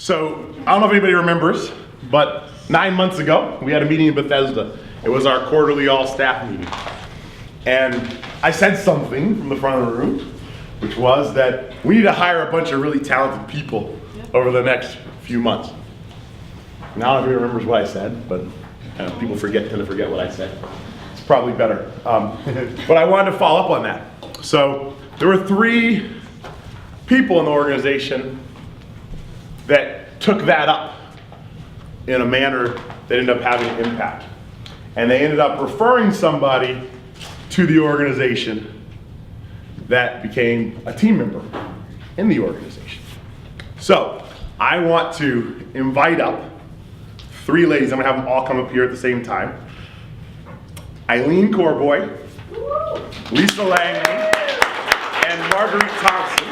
So, I don't know if anybody remembers, but 9 months ago, we had a meeting in Bethesda. It was our quarterly all-staff meeting. And I said something from the front of the room, which was that we need to hire a bunch of really talented people over the next few months. Now, I don't know if anybody remembers what I said, but people tend to forget what I said. It's probably better. But I wanted to follow up on that. So, there were 3 people in the organization that took that up in a manner that ended up having an impact. And they ended up referring somebody to the organization that became a team member in the organization. So I want to invite up 3 ladies. I'm gonna have them all come up here at the same time. Eileen Corboy, Lisa Langley, and Marguerite Thompson.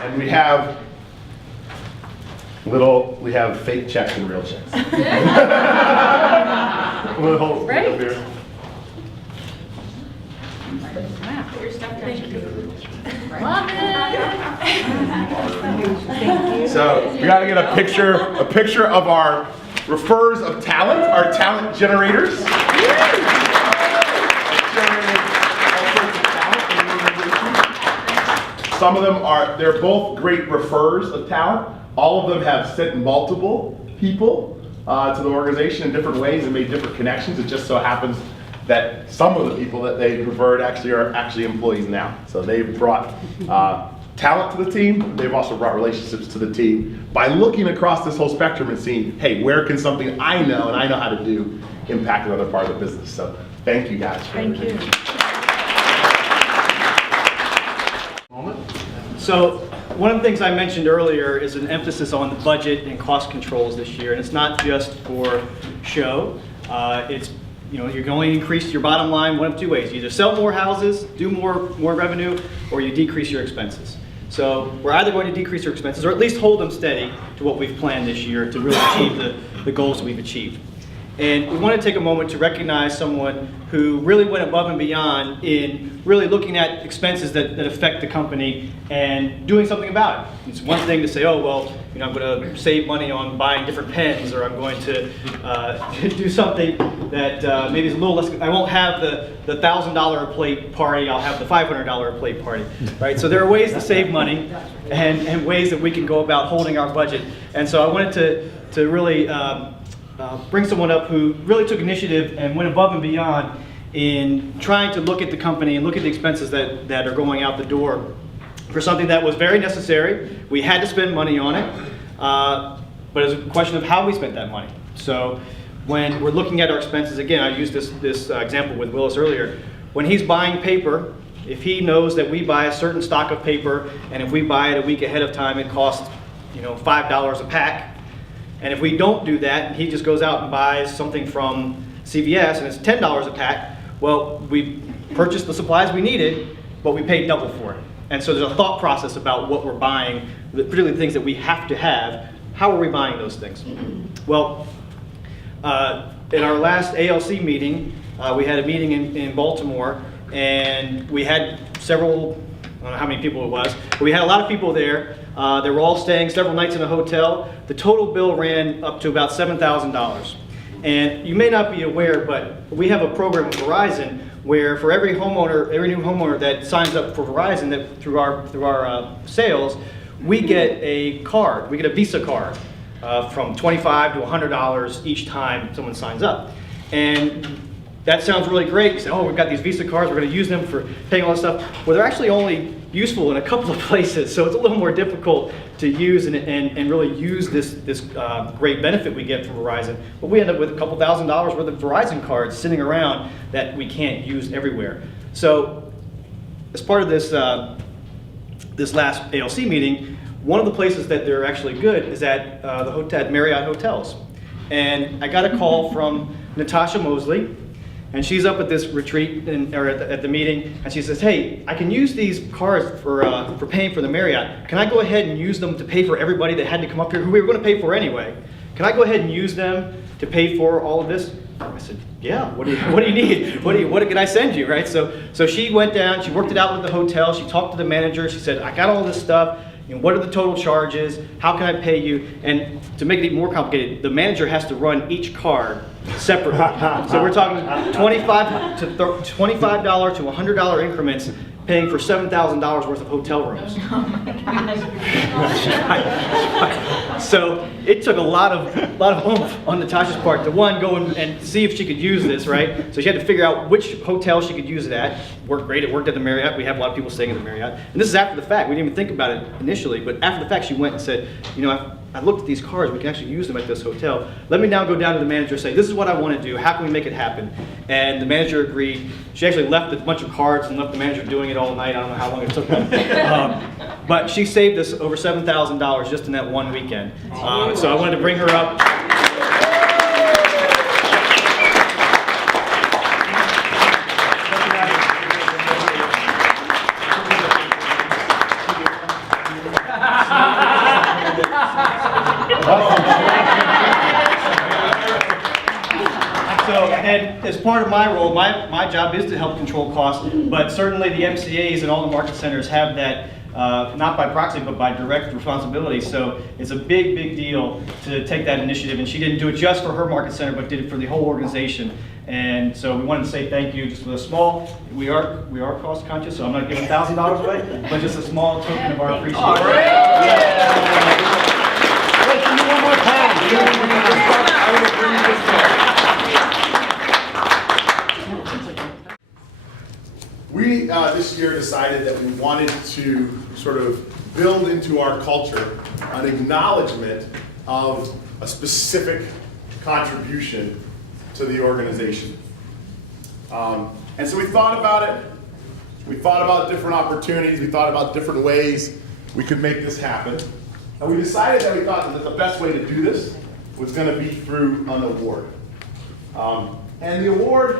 And we have fake checks and real checks. We'll right. Up here. So we got to get a picture of our refers of talent, our talent generators. Some of them they're both great refers of talent. All of them have sent multiple people to the organization in different ways and made different connections. It just so happens that some of the people that they referred are actually employees now. So they've brought talent to the team. They've also brought relationships to the team by looking across this whole spectrum and seeing, hey, where can something I know and I know how to do impact another part of the business? So thank you guys. Thank you. So one of the things I mentioned earlier is an emphasis on the budget and cost controls this year, and it's not just for show. It's you can only increase your bottom line one of 2 ways: you either sell more houses, do more revenue, or you decrease your expenses. So we're either going to decrease our expenses or at least hold them steady to what we've planned this year to really achieve the goals that we've achieved. And we want to take a moment to recognize someone who really went above and beyond in really looking at expenses that affect the company and doing something about it. It's one thing to say, oh, well, I'm going to save money on buying different pens, or I'm going to do something that maybe is a little less, I won't have the $1,000 a plate party, I'll have the $500 a plate party, right? So there are ways to save money and ways that we can go about holding our budget. And so I wanted to really bring someone up who really took initiative and went above and beyond in trying to look at the company and look at the expenses that are going out the door for something that was very necessary. We had to spend money on it, but it's a question of how we spent that money. So when we're looking at our expenses, again, I used this example with Willis earlier. When he's buying paper, if he knows that we buy a certain stock of paper, and if we buy it a week ahead of time, it costs $5 a pack. And if we don't do that, he just goes out and buys something from CVS and it's $10 a pack, well, we purchased the supplies we needed, but we paid double for it. And so there's a thought process about what we're buying, particularly the things that we have to have. How are we buying those things? Well, in our last ALC meeting, we had a meeting in Baltimore, and we had several, I don't know how many people it was, but we had a lot of people there. They were all staying several nights in a hotel. The total bill ran up to about $7,000. And you may not be aware, but we have a program with Verizon where for every new homeowner that signs up for Verizon through our sales, we get a card. We get a Visa card from $25 to $100 each time someone signs up. And that sounds really great. You say, oh, we've got these Visa cards, we're going to use them for paying all this stuff. Well, they're actually only useful in a couple of places, so it's a little more difficult to use and really use this great benefit we get from Verizon. But we end up with a couple $1,000s worth of Verizon cards sitting around that we can't use everywhere. So as part of this last ALC meeting, one of the places that they're actually good is at at Marriott hotels. And I got a call from Natasha Mosley, and she's up at this retreat at the meeting, and she says, hey, I can use these cards for paying for the Marriott. Can I go ahead and use them to pay for everybody that had to come up here, who we were going to pay for anyway? Can I go ahead and use them to pay for all of this? I said, yeah, what do you need? What can I send you, right? So she went down, she worked it out with the hotel, she talked to the manager, she said, I got all this stuff, what are the total charges? How can I pay you? And to make it even more complicated, the manager has to run each card separately. So we're talking $25 to $100 increments, paying for $7,000 worth of hotel rooms. So it took a lot of oomph on Natasha's part to go and see if she could use this, right? So she had to figure out which hotel she could use it at. Worked great. It worked at the Marriott. We have a lot of people staying at the Marriott. And this is after the fact. We didn't even think about it initially, but after the fact, she went and said, I looked at these cards. We can actually use them at this hotel. Let me now go down to the manager and say, this is what I want to do. How can we make it happen? And the manager agreed. She actually left a bunch of cards and left the manager doing it all night. I don't know how long it took them. But she saved us over $7,000 just in that one weekend. So I wanted to bring her up. And as part of my role, my job is to help control costs, but certainly the MCAs and all the market centers have that, not by proxy, but by direct responsibility. So it's a big, big deal to take that initiative, and she didn't do it just for her market center, but did it for the whole organization. And so we wanted to say thank you just with a small, we are cost conscious, so I'm not giving $1,000 away, but just a small token of our appreciation. All right. Yeah. Let's do one more time. We this year decided that we wanted to sort of build into our culture an acknowledgement of a specific contribution to the organization. And so we thought about it. We thought about different opportunities. We thought about different ways we could make this happen. And we decided that we thought that the best way to do this was going to be through an award. And the award,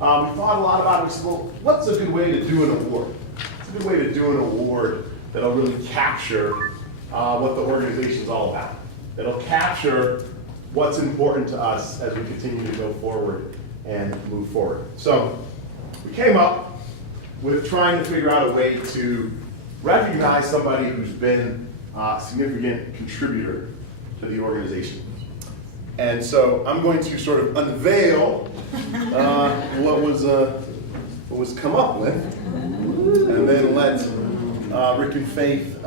we thought a lot about it. We said, well, what's a good way to do an award? What's a good way to do an award that'll really capture what the organization is all about? That'll capture what's important to us as we continue to go forward and move forward. So we came up with trying to figure out a way to recognize somebody who's been a significant contributor to the organization. And so I'm going to sort of unveil what was come up with, and then let Rick and Faith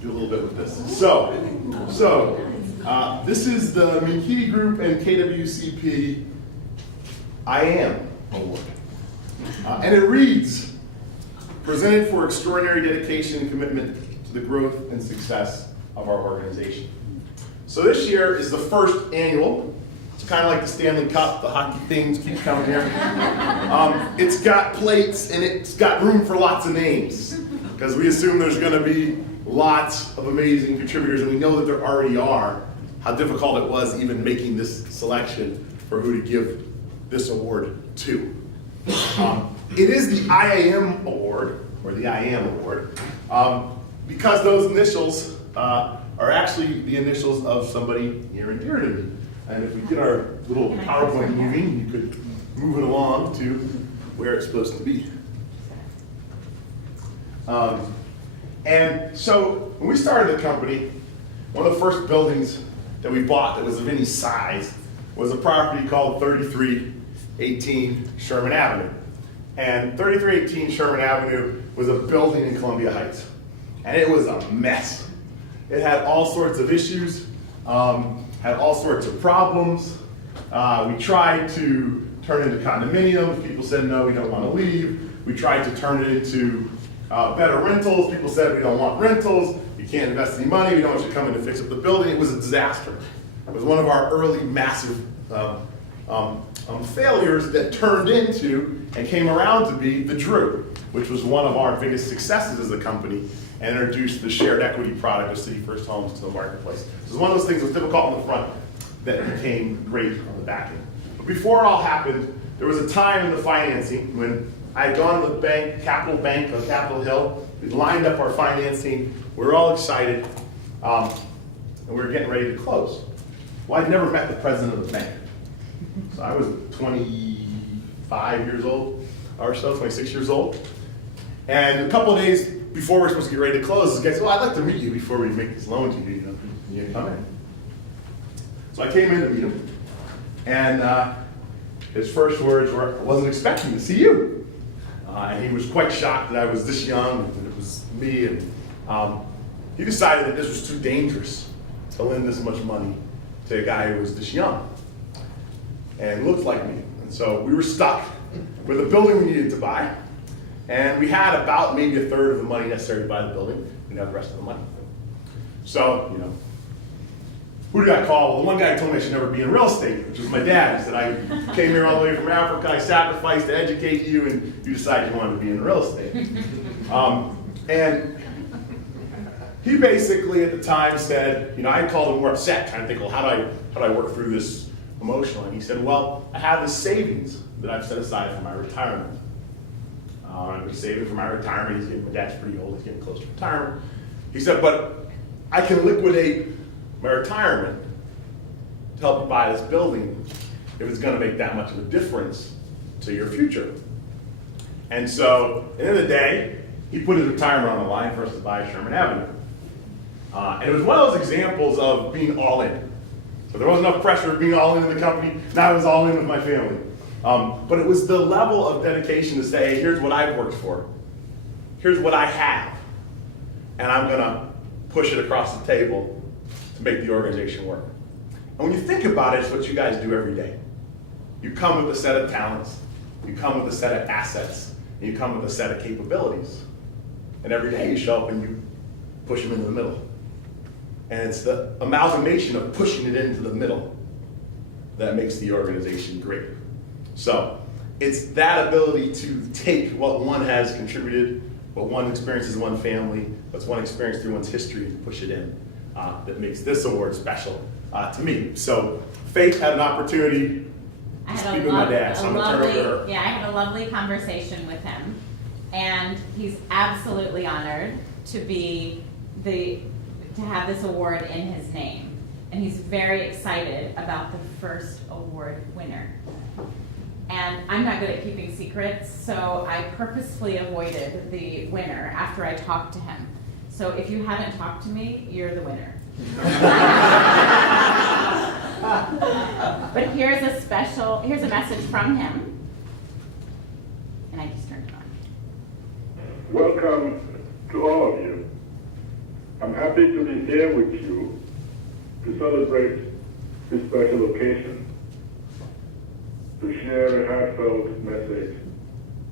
do a little bit with this. So this is the Menkiti Group and KWCP I Am Award. And it reads, presented for extraordinary dedication and commitment to the growth and success of our organization. So this year is the first annual. It's kind of like the Stanley Cup, the hockey things keep coming here. It's got plates and it's got room for lots of names, because we assume there's going to be lots of amazing contributors, and we know that there already are. How difficult it was even making this selection for who to give this award to. It is the IAM Award, or the IAM Award, because those initials are actually the initials of somebody near and dear to me. And if we get our little PowerPoint moving, you could move it along to where it's supposed to be. And so when we started the company, one of the first buildings that we bought that was of any size was a property called 3318 Sherman Avenue. And 3318 Sherman Avenue was a building in Columbia Heights. And it was a mess. It had all sorts of issues, had all sorts of problems. We tried to turn it into condominiums. People said, no, we don't want to leave. We tried to turn it into better rentals. People said, we don't want rentals. You can't invest any money. We don't want you to come in to fix up the building. It was a disaster. It was one of our early massive failures that turned into and came around to be the Drew, which was one of our biggest successes as a company, and introduced the shared equity product of City First Homes to the marketplace. So it was one of those things that was difficult on the front that became great on the back end. But before it all happened, there was a time in the financing when I had gone to the bank, Capital Bank on Capitol Hill. We lined up our financing. We were all excited, and we were getting ready to close. Well, I'd never met the president of the bank. So I was 25 years old or so, 26 years old. And a couple of days before we're supposed to get ready to close, this guy said, well, I'd like to meet you before we make this loan to you. You know, can you come in? So I came in to meet him. And his first words were, I wasn't expecting to see you. And he was quite shocked that I was this young, and it was me. And he decided that this was too dangerous to lend this much money to a guy who was this young and looked like me. And so we were stuck with a building we needed to buy. And we had about maybe a third of the money necessary to buy the building. We didn't have the rest of the money. So, you know, who did I call? Well, the one guy told me I should never be in real estate, which was my dad. He said, I came here all the way from Africa, I sacrificed to educate you, and you decided you wanted to be in real estate. And he basically at the time said, you know, I called him more upset, trying to think, well, how do I work through this emotionally? And he said, well, I have this savings that I've set aside for my retirement. I've been saving for my retirement. My dad's pretty old, he's getting close to retirement. He said, but I can liquidate my retirement to help you buy this building if it's going to make that much of a difference to your future. And so, at the end of the day, he put his retirement on the line for us to buy Sherman Avenue. And it was one of those examples of being all in. So there wasn't enough pressure of being all in the company. Now I was all in with my family. But it was the level of dedication to say, hey, here's what I've worked for. Here's what I have. And I'm going to push it across the table to make the organization work. And when you think about it, it's what you guys do every day. You come with a set of talents. You come with a set of assets. And you come with a set of capabilities. And every day you show up and you push them into the middle. And it's the amalgamation of pushing it into the middle that makes the organization great. So it's that ability to take what one has contributed, what one experiences in one family, what's one experience through one's history, and push it in that makes this award special to me. So Faith had an opportunity to speak with my dad, so I'm going to turn it over to her. Yeah, I had a lovely conversation with him, and he's absolutely honored to have this award in his name. And he's very excited about the first award winner. And I'm not good at keeping secrets, so I purposefully avoided the winner after I talked to him. So if you haven't talked to me, you're the winner. But here's a message from him. And I just turned it on. Welcome to all of you. I'm happy to be here with you to celebrate this special occasion, to share a heartfelt message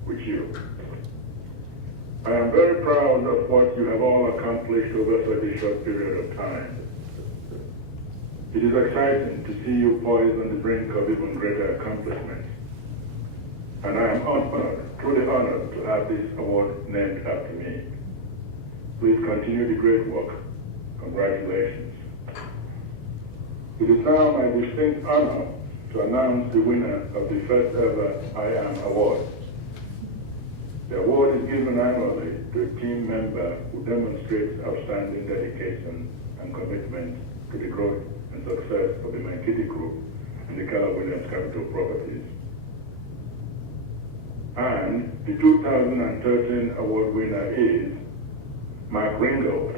with you. I am very proud of what you have all accomplished over such a short period of time. It is exciting to see you poised on the brink of even greater accomplishments. And I am honored, truly honored to have this award named after me. Please continue the great work. Congratulations. It is now my distinct honor to announce the winner of the first ever I Am Award. The award is given annually to a team member who demonstrates outstanding dedication and commitment to the growth and success of the Menkiti Group and the Keller Williams Capital Properties. And the 2013 award winner is Mark Ringo.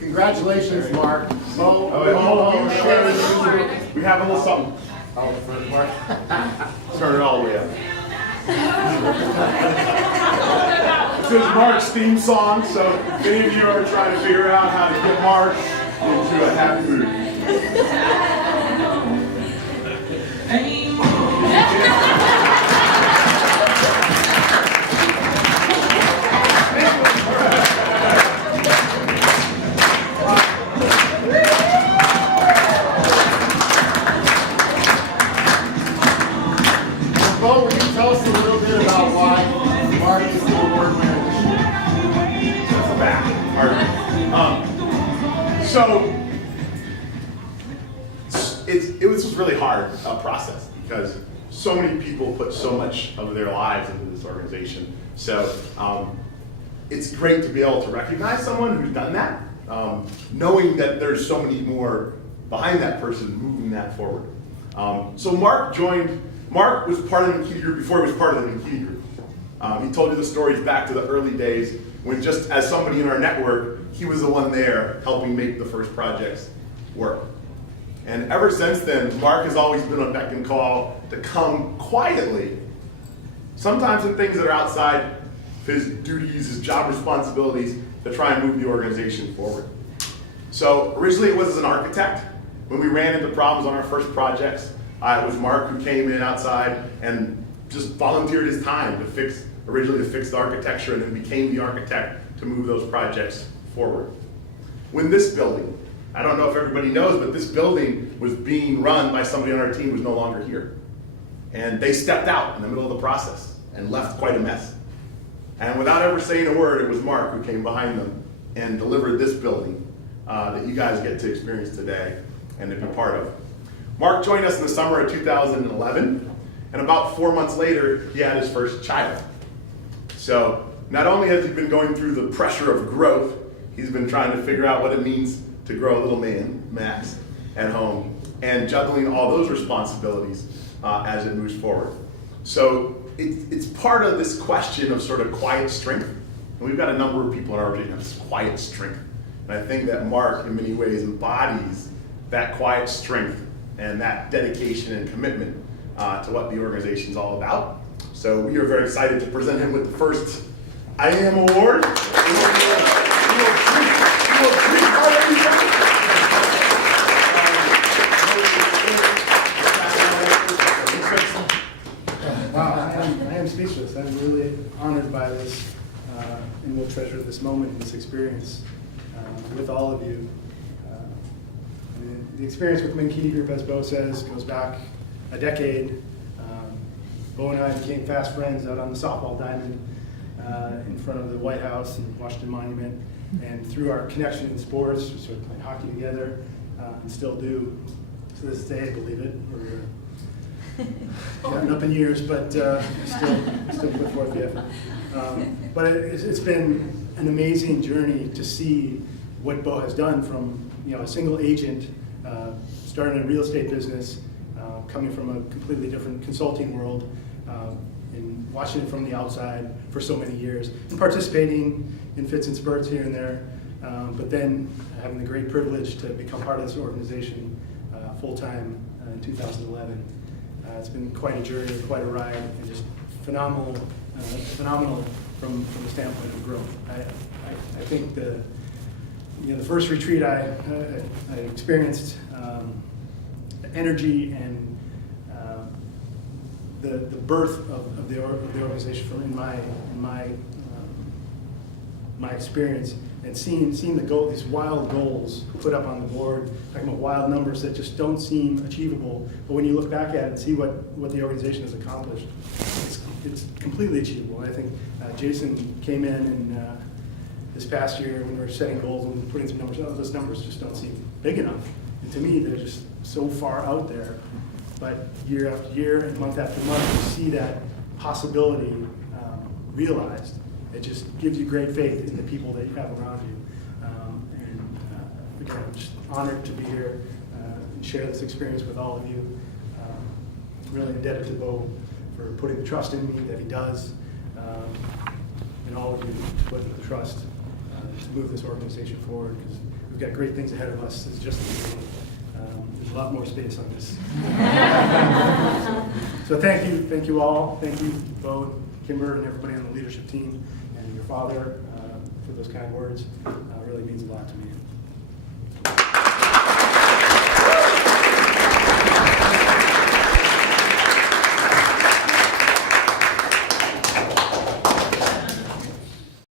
Congratulations, Mark. So, Hold on. We have a little something. Turn it all the way up. This is Mark's theme song, so if any of you are trying to figure out how to get Mark into a happy mood. Bo, So it was really hard process because so many people put so much of their lives into this organization. So it's great to be able to recognize someone who's done that, knowing that there's so many more behind that person moving that forward. So Mark was part of the Menkiti group before he was part of the Menkiti group. He told you the stories back to the early days when just as somebody in our network, he was the one there helping make the first projects work. And ever since then, Mark has always been on beck and call to come quietly, sometimes in things that are outside his duties, his job responsibilities, to try and move the organization forward. So originally it was as an architect. When we ran into problems on our first projects, it was Mark who came in outside and just volunteered his time originally to fix the architecture, and then became the architect to move those projects forward. When this building, I don't know if everybody knows, but this building was being run by somebody on our team who's no longer here. And they stepped out in the middle of the process and left quite a mess. And without ever saying a word, it was Mark who came behind them and delivered this building that you guys get to experience today and to be part of. Mark joined us in the summer of 2011, and about 4 months later, he had his first child. So not only has he been going through the pressure of growth, he's been trying to figure out what it means to grow a little man, Max, at home, and juggling all those responsibilities as it moves forward. So it's part of this question of sort of quiet strength. And we've got a number of people in our organization who have this quiet strength. And I think that Mark, in many ways, embodies that quiet strength and that dedication and commitment to what the organization is all about. So we are very excited to present him with the first I Am Award. Wow, I am speechless. I'm really honored by this, and will treasure this moment and this experience with all of you. The experience with Menkiti Group, as Bo says, goes back a decade. Bo and I became fast friends out on the softball diamond in front of the White House and Washington Monument. And through our connection in sports, we started playing hockey together and still do to this day, believe it. We're gotten up in years, but still put forth the effort. But it's been an amazing journey to see what Bo has done from a single agent, starting a real estate business, coming from a completely different consulting world, and watching it from the outside for so many years, and participating in fits and spurts here and there, but then having the great privilege to become part of this organization full-time in 2011. It's been quite a journey, quite a ride, and just phenomenal from the standpoint of growth. I think the first retreat I experienced the energy and the birth of the organization from in my experience, and seeing these wild goals put up on the board, talking about wild numbers that just don't seem achievable, but when you look back at it and see what the organization has accomplished, it's completely achievable. And I think Jason came in and this past year when we were setting goals and putting some numbers out, those numbers just don't seem big enough. And to me, they're just so far out there. But year after year and month after month, you see that possibility realized. It just gives you great faith in the people that you have around you. Again, I'm just honored to be here and share this experience with all of you. Really indebted to Bo for putting the trust in me that he does, and all of you to put the trust to move this organization forward, because we've got great things ahead of us. It's just the beginning. There's a lot more space on this. So thank you all. Thank you, Bo, Kimber, and everybody on the leadership team, and your father for those kind words. Really means a lot to me.